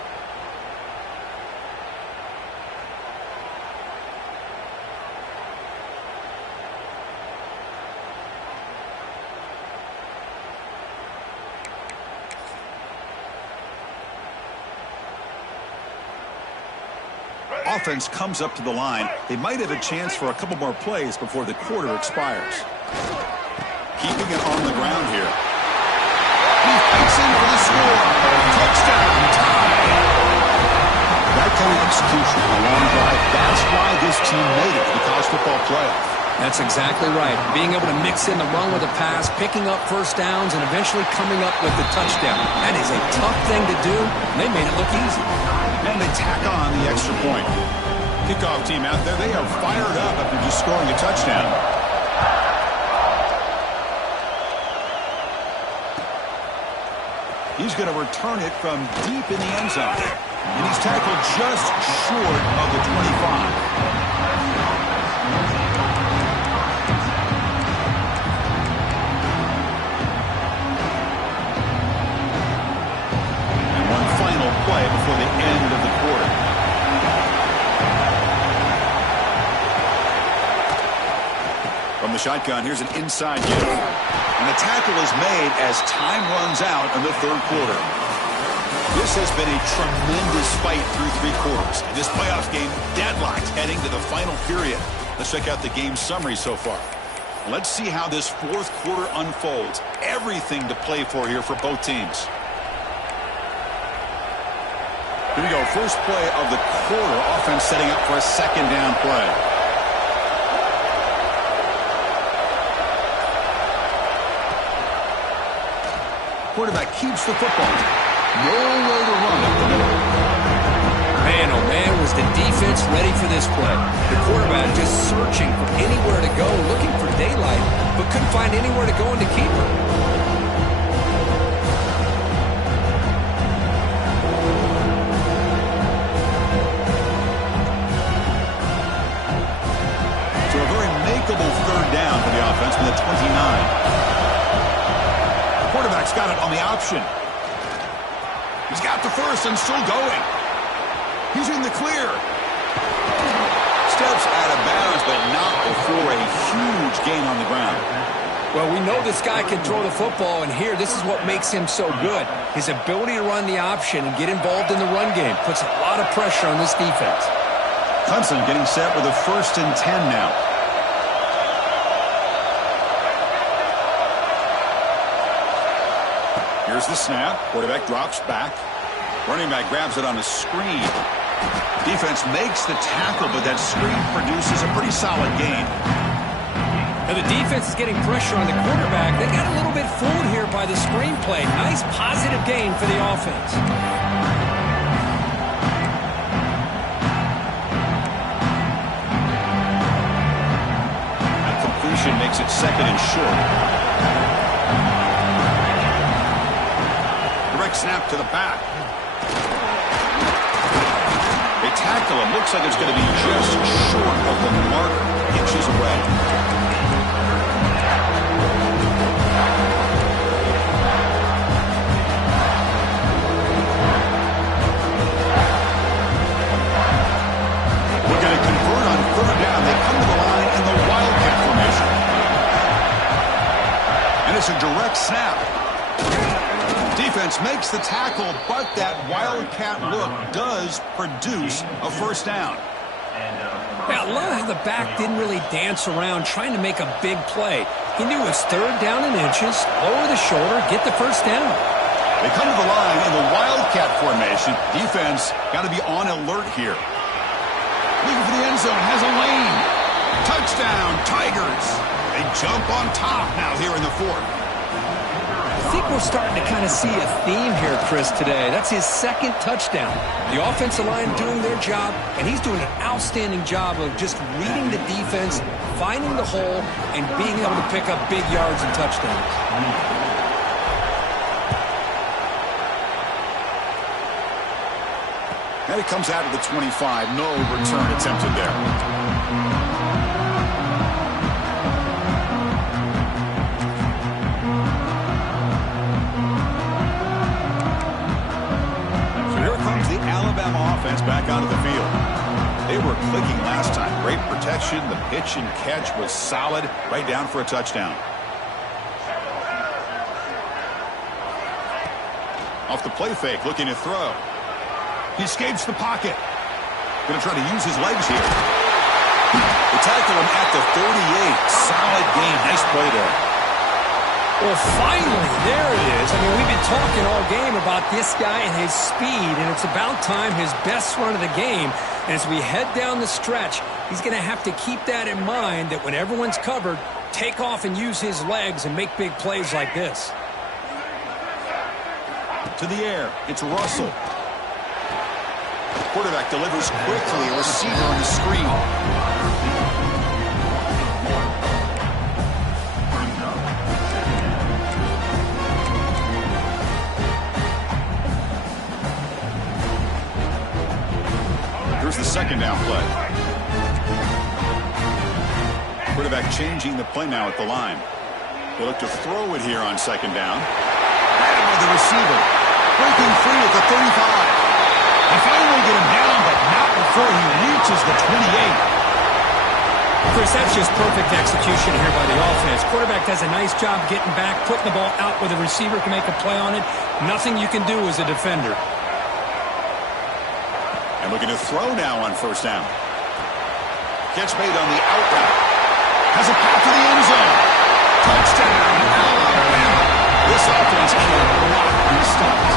Offense comes up to the line. They might have a chance for a couple more plays before the quarter expires. Keeping it on the ground here. He fights in for the score. Touchdown, tie. That kind of execution, a long drive, that's why this team made it to the college football playoff. That's exactly right. Being able to mix in the run with a pass, picking up 1st downs, and eventually coming up with the touchdown. That is a tough thing to do. They made it look easy. And they tack on the extra point. Kickoff team out there, they are fired up after just scoring a touchdown. He's going to return it from deep in the end zone. And he's tackled just short of the 25. Play before the end of the quarter. From the shotgun, here's an inside give. And the tackle is made as time runs out in the 3rd quarter. This has been a tremendous fight through 3 quarters. This playoff game deadlocked heading to the final period. Let's check out the game summary so far. Let's see how this 4th quarter unfolds. Everything to play for here for both teams. Here we go, first play of the quarter. Offense setting up for a 2nd down play. Quarterback keeps the football. Nowhere to run up the middle. Man, oh man, was the defense ready for this play. The quarterback just searching for anywhere to go, looking for daylight, but couldn't find anywhere to go in the keeper. Makeable 3rd down for the offense from the 29. The quarterback's got it on the option. He's got the 1st and still going. He's in the clear. Steps out of bounds, but not before a huge gain on the ground. Well, we know this guy can throw the football, and here, this is what makes him so good. His ability to run the option and get involved in the run game puts a lot of pressure on this defense. Clemson getting set with a 1st and 10 now. Here's the snap. Quarterback drops back. Running back grabs it on a screen. Defense makes the tackle, but that screen produces a pretty solid gain. Now the defense is getting pressure on the quarterback. They got a little bit fooled here by the screen play. Nice positive gain for the offense. That completion makes it 2nd and short. Snap to the back. They tackle him. Looks like it's going to be just short of the marker. Inches away. Here's a direct snap. Defense makes the tackle, but that wildcat look does produce a first down. Yeah, I love how the back didn't really dance around trying to make a big play. He knew it was third down in inches, lower the shoulder, get the first down. They come to the line in the wildcat formation. Defense got to be on alert here. Looking for the end zone, has a lane. Touchdown, Tigers. They jump on top now here in the fourth. I think we're starting to kind of see a theme here, Chris, today. That's his second touchdown. The offensive line doing their job, and he's doing an outstanding job of just reading the defense, finding the hole, and being able to pick up big yards and touchdowns. And it comes out of the 25. No return attempted there. Offense back onto the field. They were clicking last time. Great protection. The pitch and catch was solid. Right down for a touchdown. Off the play fake, looking to throw. He escapes the pocket. Going to try to use his legs here. They tackle him at the 38. Solid game. Nice play there. Well, finally, there it is. I mean, we've been talking all game about this guy and his speed, and it's about time his best run of the game. And as we head down the stretch, he's going to have to keep that in mind, that when everyone's covered, take off and use his legs and make big plays like this. To the air, it's Russell. Quarterback delivers quickly, a receiver on the screen. The second down play. Quarterback changing the play now at the line. They look to throw it here on second down. Batted by the receiver. Breaking free at the 35. They finally get him down, but not before he reaches the 28. Chris, that's just perfect execution here by the offense. Quarterback does a nice job getting back, putting the ball out where the receiver can make a play on it. Nothing you can do as a defender. And looking to throw now on first down. Catch made on the out route. Has a path to the end zone. Touchdown, Alabama. This offense cannot be stopped.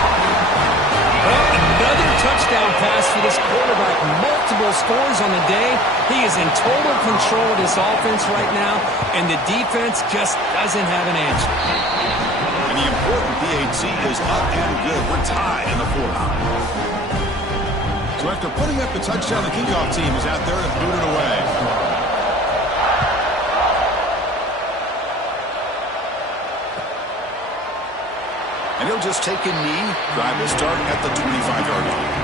Well, another touchdown pass for this quarterback. Multiple scores on the day. He is in total control of this offense right now, and the defense just doesn't have an answer. And the important PAT is up and good. We're tied in the fourth. So after putting up the touchdown, the kickoff team is out there to boot it away. And he'll just take a knee. Drive will start at the 25-yard line.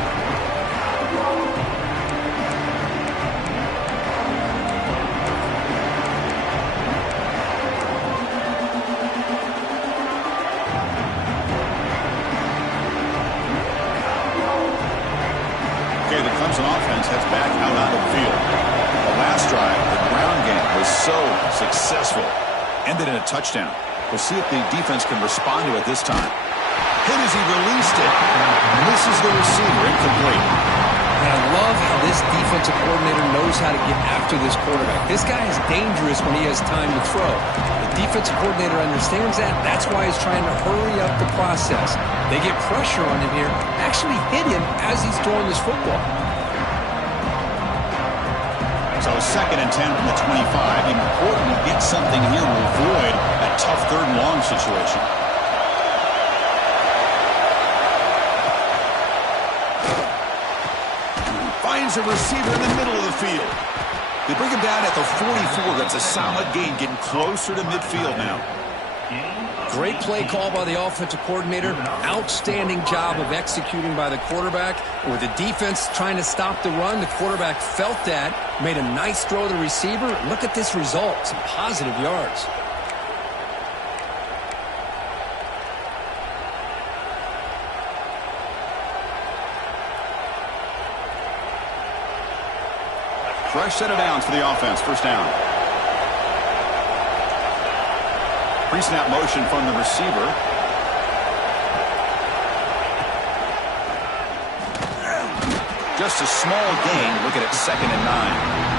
Clemson offense heads back out onto the field. The last drive, the ground game, was so successful. Ended in a touchdown. We'll see if the defense can respond to it this time. Hit as he released it. Misses the receiver. Incomplete. And I love how this defensive coordinator knows how to get after this quarterback. This guy is dangerous when he has time to throw. The defensive coordinator understands that. That's why he's trying to hurry up the process. They get pressure on him here. Actually hit him as he's throwing this football. So 2nd and 10 from the 25. Important to get something here to avoid that tough third and long situation. Finds a receiver in the middle of the field. They bring him down at the 44. That's a solid gain, getting closer to midfield now. Great play call by the offensive coordinator. Outstanding job of executing by the quarterback. With the defense trying to stop the run, the quarterback felt that, made a nice throw to the receiver. Look at this result. Some positive yards. Fresh set of downs for the offense. First down. Pre-snap motion from the receiver. Just a small gain. Looking at 2nd and 9.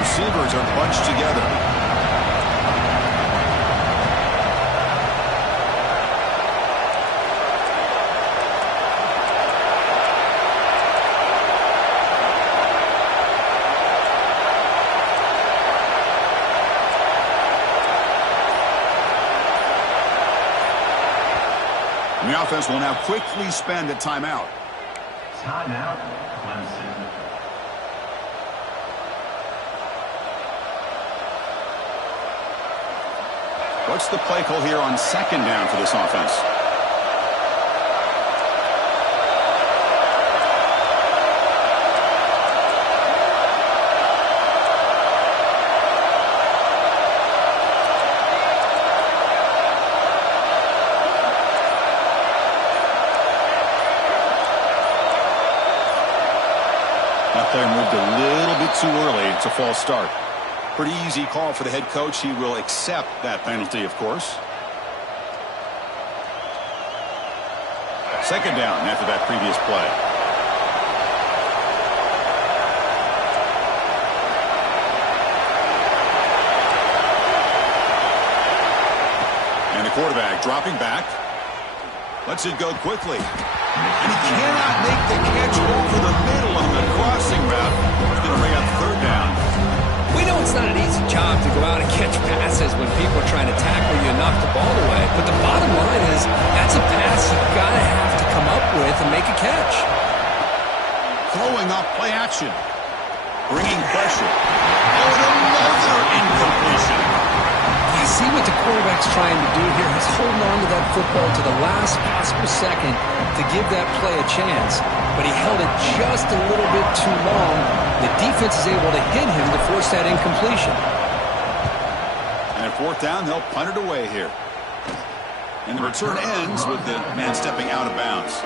Receivers are bunched together. And the offense will now quickly spend a timeout. Timeout, Clemson. What's the play call here on 2nd down for this offense? That player moved a little bit too early. It's a false start. Pretty easy call for the head coach. He will accept that penalty, of course. 2nd down after that previous play. And the quarterback dropping back. Lets it go quickly. And he cannot make the catch over the middle on the crossing route. He's going to bring up 3rd down. We know it's not an easy job to go out and catch passes when people are trying to tackle you and knock the ball away. But the bottom line is that's a pass you've got to have to come up with and make a catch. Throwing off play action. Bringing pressure. Oh, and another incompletion. You see what the quarterback's trying to do here. He's holding on to that football to the last possible second to give that play a chance. But he held it just a little bit too long. The defense is able to hit him to force that incompletion. And at 4th down, they'll punt it away here. And the return ends with the man stepping out of bounds.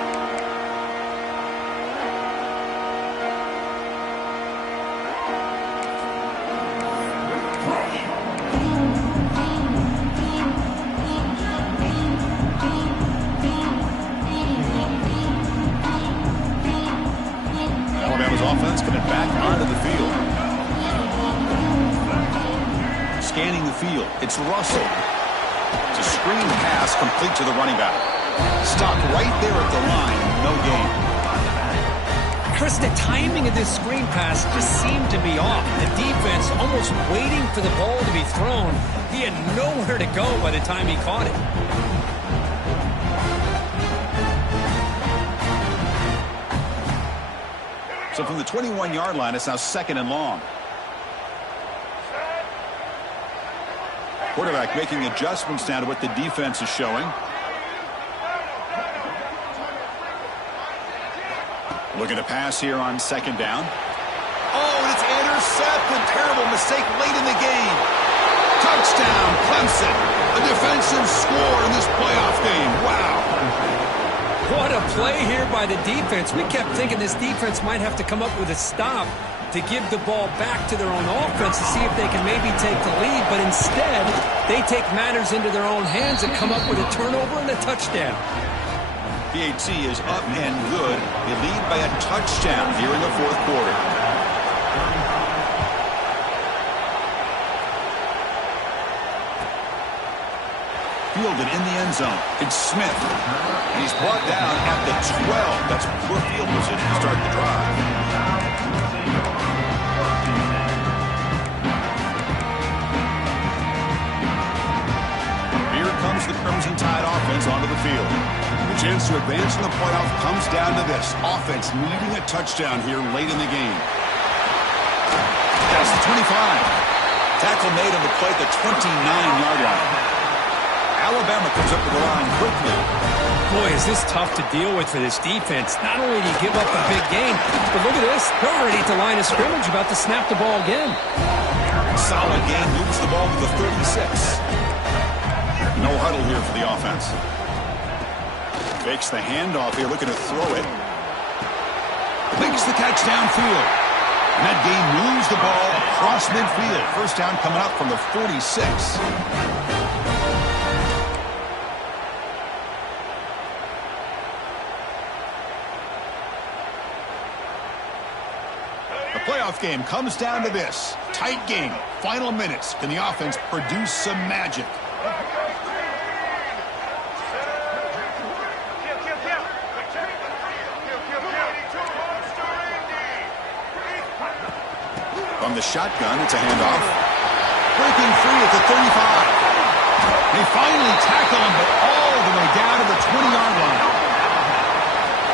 Offense coming back onto the field. Scanning the field. It's Russell. It's a screen pass complete to the running back. Stopped right there at the line. No gain. Chris, the timing of this screen pass just seemed to be off. The defense almost waiting for the ball to be thrown. He had nowhere to go by the time he caught it. So from the 21-yard line, it's now 2nd and long. Quarterback making adjustments now to what the defense is showing. Looking to pass here on 2nd down. Oh, and it's intercepted. Terrible mistake late in the game. Touchdown, Clemson. A defensive score in this playoff game. Wow. What a play here by the defense. We kept thinking this defense might have to come up with a stop to give the ball back to their own offense to see if they can maybe take the lead. But instead, they take matters into their own hands and come up with a turnover and a touchdown. PAT is up and good. They lead by a touchdown here in the 4th quarter. Fielded in the end zone. It's Smith. And he's brought down at the 12. That's poor field position to start the drive. Here comes the Crimson Tide offense onto the field. The chance to advance in the playoff comes down to this. Offense needing a touchdown here late in the game. That's the 25. Tackle made on the play at the 29-yard line. Alabama comes up to the line quickly. Boy, is this tough to deal with for this defense. Not only do you give up a big game, but look at this. They're already at the line of scrimmage, about to snap the ball again. Solid game, moves the ball to the 36. No huddle here for the offense. Fakes the handoff here, looking to throw it. Makes the catch downfield. And that game moves the ball across midfield. First down coming up from the 46. The playoff game comes down to this. Tight game. Final minutes. Can the offense produce some magic? From the shotgun, it's a handoff. Breaking free at the 35. They finally tackle him, but all the way down to the 20-yard line.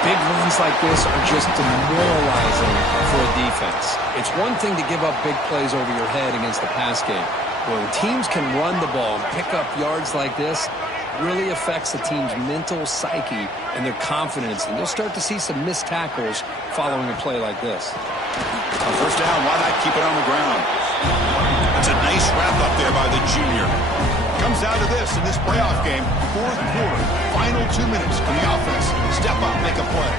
Big runs like this are just demoralizing for a defense. It's one thing to give up big plays over your head against the pass game. When teams can run the ball and pick up yards like this, it really affects the team's mental psyche and their confidence. And you'll start to see some missed tackles following a play like this. On first down, why not keep it on the ground? That's a nice wrap-up there by the junior. Comes down to this in this playoff game. Fourth quarter, final 2 minutes. Can the offense step up, make a play?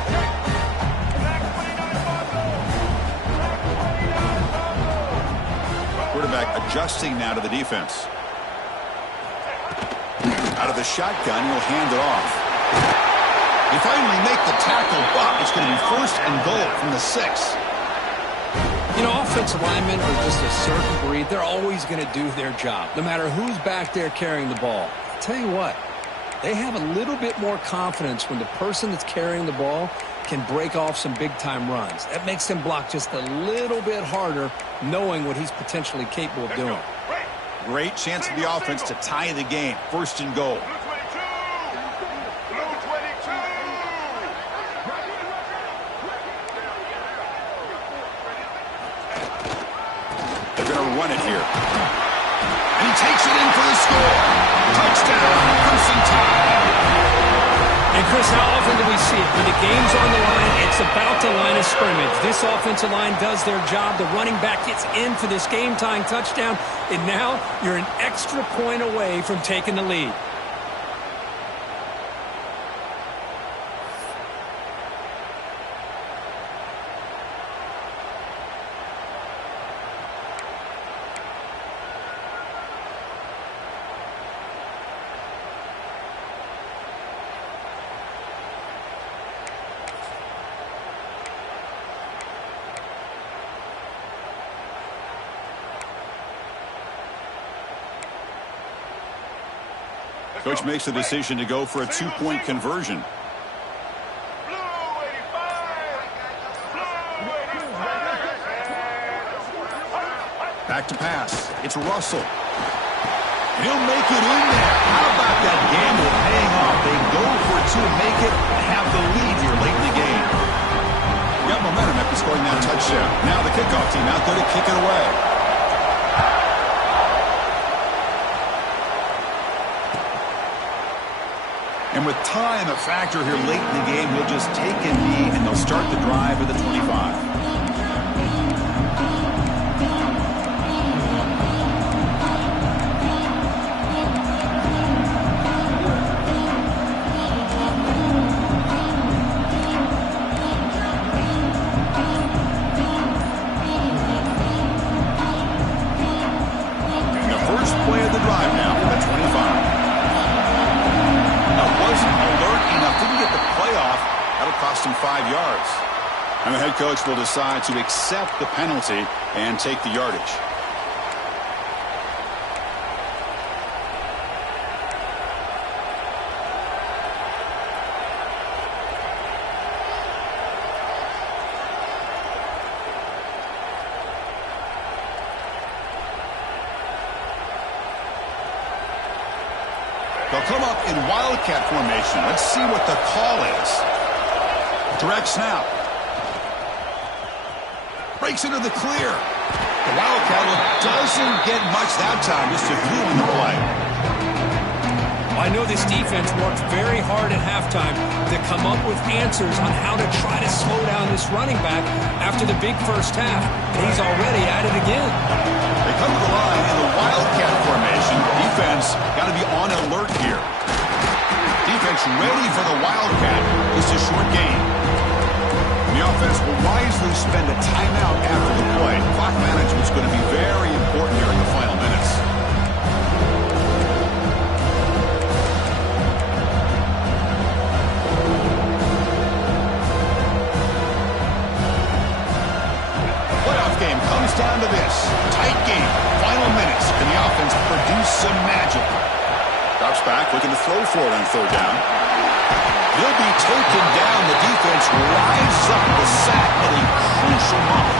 Quarterback adjusting now to the defense. Out of the shotgun, he'll hand it off. They finally make the tackle, but it's going to be first and goal from the 6. You know, offensive linemen are just a certain breed. They're always going to do their job, no matter who's back there carrying the ball. I'll tell you what, they have a little bit more confidence when the person that's carrying the ball can break off some big-time runs. That makes them block just a little bit harder, knowing what he's potentially capable of doing. Great chance for the offense to tie the game. First and goal. Run it here. And he takes it in for the score. Touchdown, Clemson Tide. And Chris, how often do we see it? When the game's on the line, it's about the line of scrimmage. This offensive line does their job. The running back gets in for this game-tying touchdown, and now you're an extra point away from taking the lead. Coach makes the decision to go for a two-point conversion. Back to pass. It's Russell. He'll make it in there. How about that gamble paying off? They go for two and make it and have the lead here late in the game. Got momentum after scoring that touchdown. Now the kickoff team out there to kick it away. And with time a factor here late in the game, he'll just take a knee and they'll start the drive at the 25. And the first play of the drive now at the 25. Didn't get the playoff. That'll cost him 5 yards. And the head coach will decide to accept the penalty and take the yardage. They'll come up in wildcat formation. Let's see what the call is. Direct snap. Breaks into the clear. The wildcat doesn't get much that time, just a few in the play. I know this defense worked very hard at halftime to come up with answers on how to try to slow down this running back after the big first half. And he's already at it again. They come to the line in the wildcat formation. Defense got to be on alert here. Defense ready for the Wildcat. Just a short game. The offense will wisely spend a timeout after the play. Clock management is going to be very important here in the final minutes. The playoff game comes down to this. Tight game. Final minutes. Can the offense produce some magic? Drops back, looking to throw for it on third down. He'll be taken down. The defense rises up the sack at a crucial moment.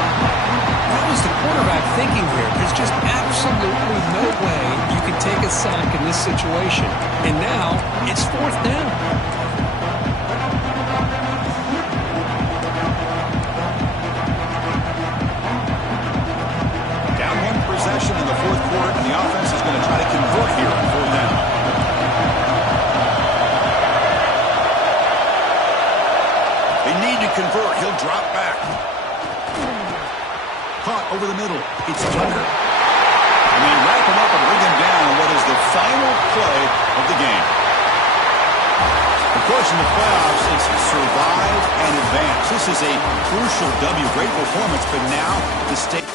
What was the quarterback thinking here? There's just absolutely no way you can take a sack in this situation. And now it's fourth down. Down one possession in the fourth quarter, and the offense is going to try to convert here on fourth down. They need to convert. He'll drop back. Caught over the middle. It's Tucker. And they wrap him up and bring him down on what is the final play of the game. Of course, in the playoffs, it's survive and advance. This is a crucial W. Great performance, but now the state...